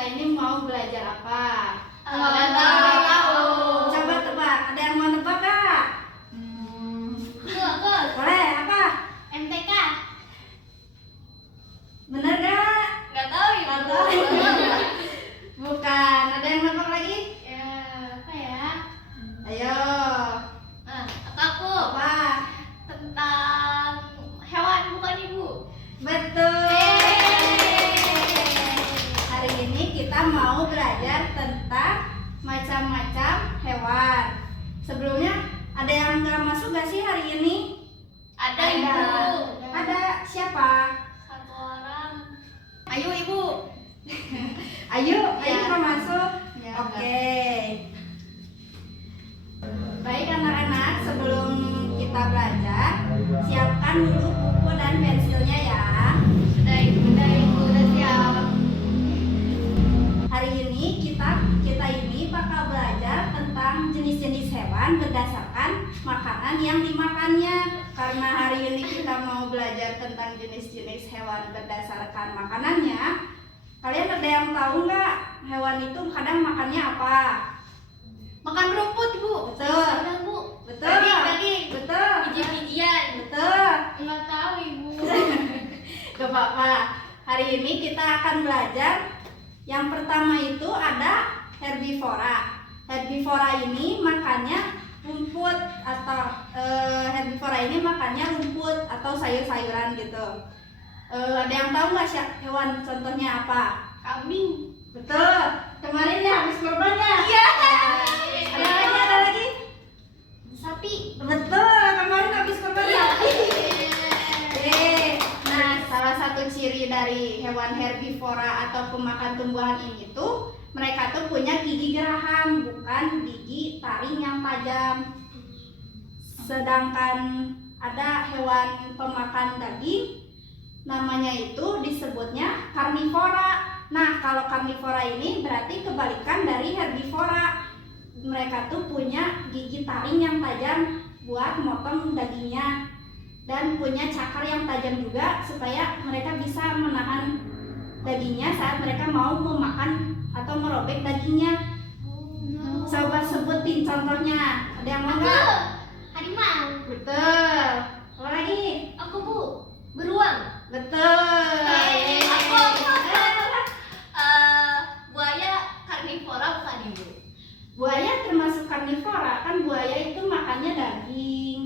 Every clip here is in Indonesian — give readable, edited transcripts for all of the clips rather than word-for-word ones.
kita ini mau belajar apa? Nggak tahu. Coba tebak, ada yang mau nebak Kak? Boleh, apa? MTK. Bener gak? Nggak tahu ya. Nggak tahu. Bukan, ada yang nebak lagi? Ya, apa ya? Ayo. Aku Apa? tentang hewan bukan ibu. Betul. Hari ini kita mau belajar tentang macam-macam hewan. Sebelumnya ada yang nggak masuk gak sih hari ini? Ada ibu. Ada siapa? Satu orang. Ayo ibu. Ayo mau masuk. Ya, Oke. Baik anak-anak, sebelum kita belajar, siapkan dulu buku dan pensilnya ya. Udah ibu udah siap. Hari ini kita ini bakal belajar tentang jenis-jenis hewan berdasarkan makanan yang dimakannya. Karena hari ini kita mau belajar tentang jenis-jenis hewan berdasarkan makanannya. Kalian ada yang tahu nggak hewan itu kadang makannya apa? Makan rumput bu. Betul. Ada bu. Betul. Daging. Betul. Biji-bijian. Betul. Nggak tahu ibu. Gak apa-apa. Hari ini kita akan belajar. Yang pertama itu ada herbivora. Herbivora ini makannya rumput atau herbivora ini makannya rumput atau sayur-sayuran gitu. Ada yang tahu nggak hewan contohnya apa? Kambing. Betul. Kemarin ya habis korbannya. Iya. Ada lagi? Sapi. Betul. Kemarin habis korbannya. Iya. Nah, salah satu ciri dari hewan herbivora atau pemakan tumbuhan ini tuh mereka tuh punya gigi geraham, bukan gigi taring yang tajam. Sedangkan ada hewan pemakan daging, namanya itu disebutnya karnivora. Nah, kalau karnivora ini berarti kebalikan dari herbivora. Mereka tuh punya gigi taring yang tajam buat motong dagingnya. Dan punya cakar yang tajam juga supaya mereka bisa menahan dagingnya saat mereka mau memakan atau merobek dagingnya. Coba sebutin contohnya. Ada yang mau nggak? Harimau. Betul. Apa lagi? Aku bu. Beruang. Betul. Aku. Buaya karnivora bukan ibu? Buaya termasuk karnivora. Kan buaya itu makannya daging.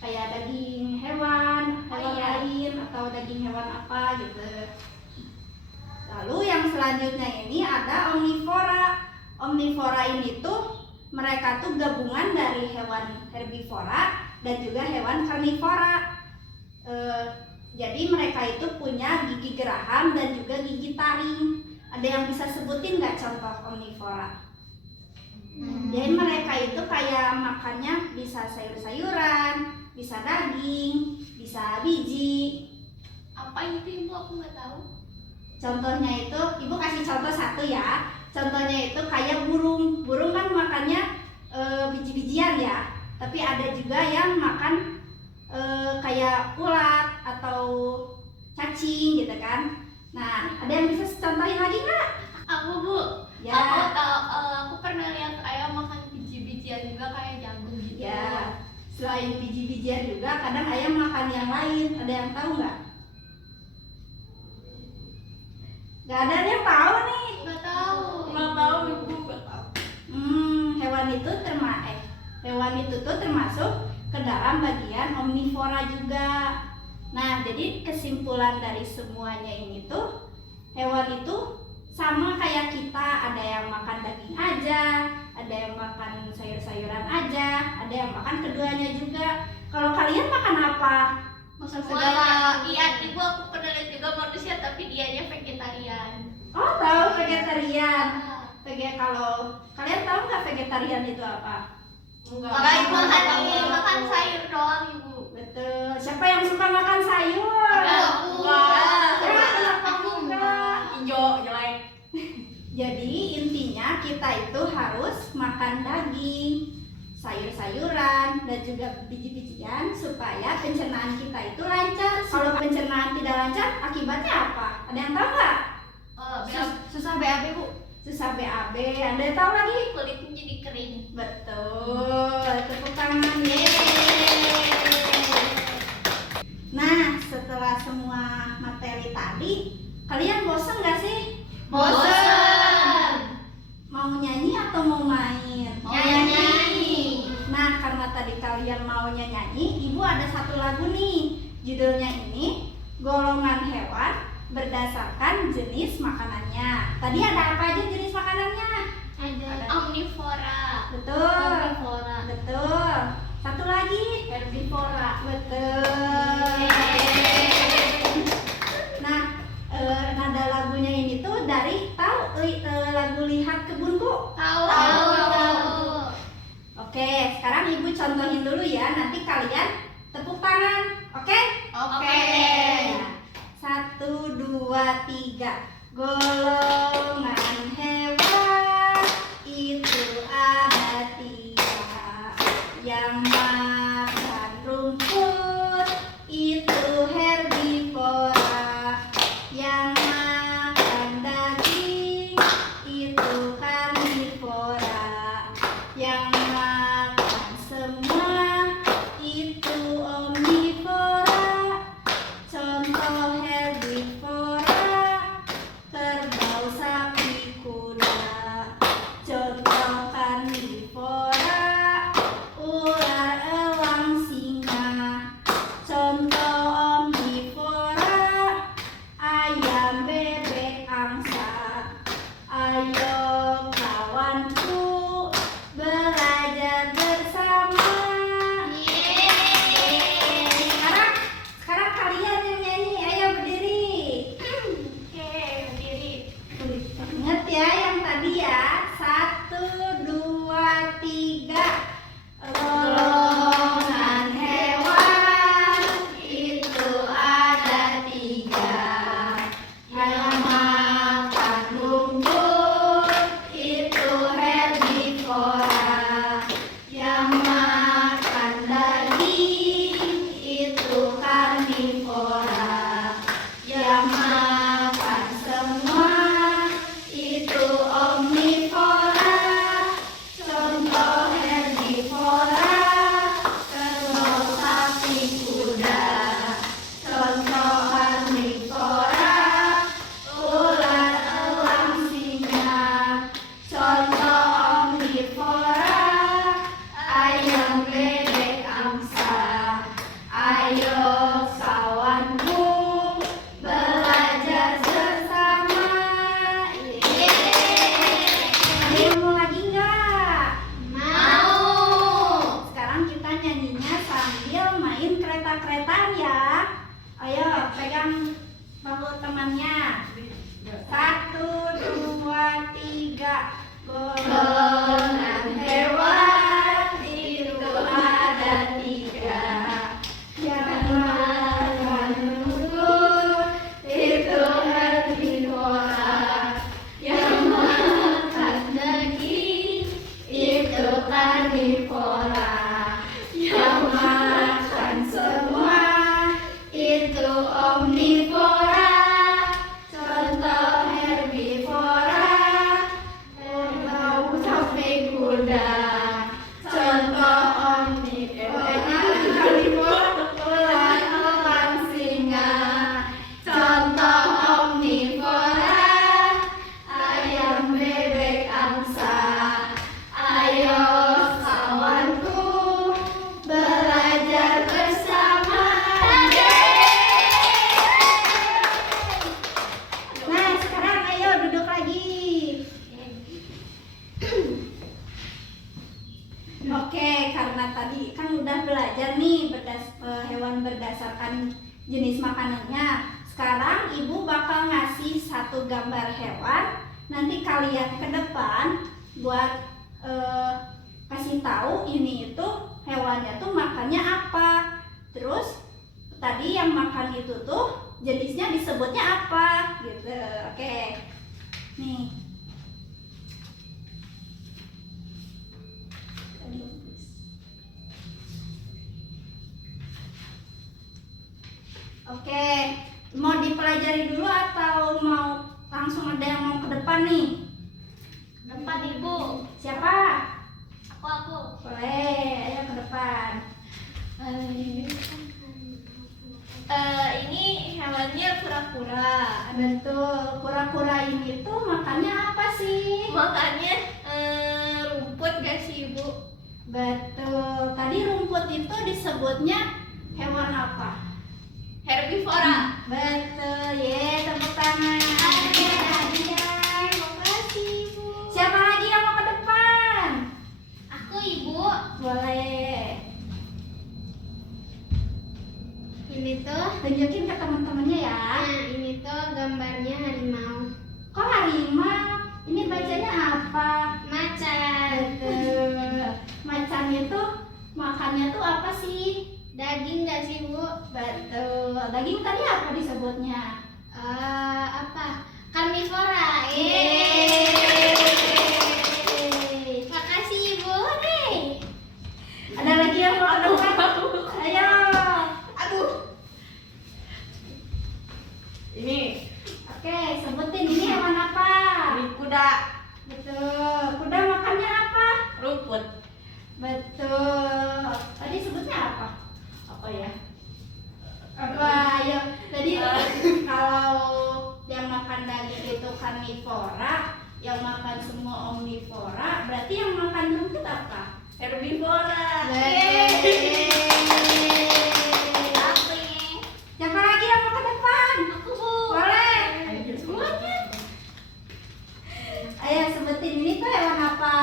Kayak daging hewan lain atau daging hewan apa gitu. Lalu yang selanjutnya ini ada omnivora. Omnivora ini tuh mereka tuh gabungan dari hewan herbivora dan juga hewan karnivora. Jadi mereka itu punya gigi geraham dan juga gigi taring. Ada yang bisa sebutin nggak contoh omnivora? Jadi mereka itu kayak makannya bisa sayur-sayuran, bisa daging, bisa biji. Apa itu ibu? Aku nggak tahu. Contohnya itu, ibu kasih contoh satu ya. Contohnya itu kayak burung. Burung kan makannya biji-bijian ya. Tapi ada juga yang makan kayak ulat atau cacing gitu kan. Nah, ada yang bisa contohin lagi nggak? Aku bu. Ya. Aku tahu. Aku pernah lihat ayam makan biji-bijian juga kayak jagung gitu. Ya. Selain biji-bijian juga kadang ayam makan yang lain. Ada yang tahu nggak? Nggak ada yang tahu nih. Nggak tahu. Ibu nggak tahu. Hewan itu tuh termasuk ke dalam bagian omnivora juga. Nah, jadi kesimpulan dari semuanya ini tuh hewan itu sama kayak kita. Ada yang makan daging aja, ada yang makan sayur-sayuran aja, ada yang makan keduanya juga. Kalau kalian makan apa? Segala. Iya ibu, aku pernah lihat juga manusia tapi dianya vegetarian. Oh, tahu vegetarian. Kalau kalian tahu nggak vegetarian itu apa? Enggak ibu, makan sayur doang ibu. Betul. Siapa yang suka makan sayur? Aku. Aku enggak. Hijau jelek. Jadi intinya kita itu harus makan daging, sayur-sayuran, dan juga biji-bijian supaya pencernaan kita itu lancar. Kalau pencernaan tidak lancar, akibatnya apa? Ada yang tahu nggak? Susah Susah BAB Bu. Susah BAB. Ada yang tahu lagi? Kulitnya jadi kering. Betul. Tepuk tangan. Yeay. Nah, setelah semua materi tadi, kalian bosan nggak sih? Bosan. Mau nyanyi atau mau main? Nyanyi. Nah, karena tadi kalian maunya nyanyi, Ibu ada satu lagu nih. Judulnya ini Golongan Hewan Berdasarkan Jenis Makanannya. Tadi ada apa aja jenis makanannya? Ada omnivora. Betul. Omnivora. Betul. Satu lagi herbivora. Betul. Nah, nada lagunya ini tuh dari lagu Lihat Kebunku. Tahu. Oke, sekarang Ibu contohin dulu ya. Nanti kalian tepuk tangan. Oke? Oke. Nah, 1, 2, 3. Golongan hewan itu ada 3. Yang makan rumput itu herbivora. Yang makan daging itu karnivora. Yang makan semua itu omnivora. Contoh herbivora, kerbau, sapi, kuda. Contoh karnivora, ular, elang, singa. Contoh omnivora, ayam, bebek, angsa. Ayo kawanku belajar bersama. Sekarang kalian yang nyanyi, ayo berdiri. Oke, berdiri. Ingat ya yang tadi ya. 1, 2, 3. Golongan hewan itu ada 3. Yang makan rumput itu herbivora. Yang makan daging itu karnivora. Yang makan semua itu omnivora. Contoh herbivora, kerbau, sapi, kuda. Contoh karnivora, ular, elang, singa. Contoh omnivora, ayam, bebek, angsa. Ayo kawanku belajar bersama. Yeay. Mau lagi nggak? Mau. Sekarang kita nyanyinya sambil main kereta-keretaan ya. Ayo pegang bahu temannya. 1, 2, 3. Golongan hewan itu ada 3. Yang makan rumput itu herbivora. Yang makan daging itu karnivora. Yang makan semua itu omnivora. Contoh herbivora, kerbau, sapi, kuda. Contoh omnivora, ular, elang, singa. Contoh omnivora, ayam, bebek, angsa. Ayo kawanku belajar bersama. Nah, sekarang ayo duduk lagi. Oke, karena tadi kan udah belajar nih hewan berdasarkan jenis makanannya. Sekarang Ibu bakal ngasih satu gambar hewan. Nanti kalian ke depan buat kasih tahu ini itu hewannya tuh makannya apa. Terus tadi yang makan itu tuh jenisnya disebutnya apa gitu. Oke. Nih. Oke, mau dipelajari dulu atau mau langsung ada yang mau ke depan nih. Depan ibu. Siapa? Aku. Boleh, ayo ke depan. Ini hewannya kura-kura. Betul, kura-kura ini tuh makannya apa sih? Makannya rumput gak sih ibu? Betul, tadi rumput itu disebutnya hewan apa? Herbivora. Betul, ye, tepuk tangan. Hadiah, makasih ibu. Siapa lagi yang mau ke depan? Aku ibu. Boleh. Ini tuh, Tunjukin ke teman-temannya ya. nah ini tuh gambarnya harimau. Kok harimau? Ini bacanya apa? Macan. Betul. Macan itu makannya tuh apa sih? Daging gak sih bu? Betul. Daging tadi apa disebutnya? Apa? Karnivora. Yeay. Makasih ibu. Hei. Ada lagi yang mau ke depan? Ayo. Aduh. Ini Oke, sebutin ini hewan apa? kuda. Betul. Kuda makannya apa? Rumput. Betul. Tadi sebutnya apa? Apa ya? Apa? Ayo. Tadi kalau yang makan daging itu karnivora, yang makan semua omnivora, berarti yang makan rumput apa? Herbivora. Betul. Aku nih. Siapa lagi yang mau ke depan? Aku bu. Boleh. Semuanya. Ayo sebutin ini tuh hewan apa?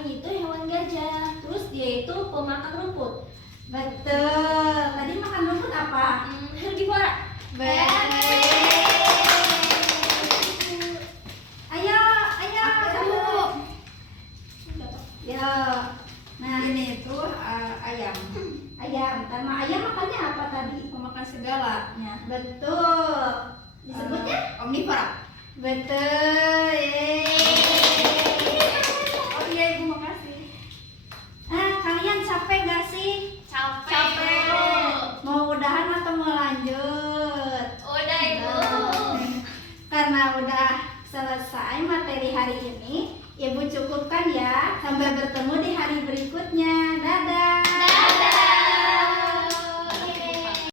Ini tuh hewan gajah. Terus dia itu pemakan rumput. Betul. Tadi makan rumput apa? Herbivora. Betul. Ayo, ayo. Aku. Yo. Nah, ini tuh ayam. Ayam. Sama ayam makannya apa tadi? Pemakan segalanya. Betul. Disebutnya? Omnivora. Betul. Yeay. Oh iya ibu makasih. Kalian capek gak sih? Capek. Capek.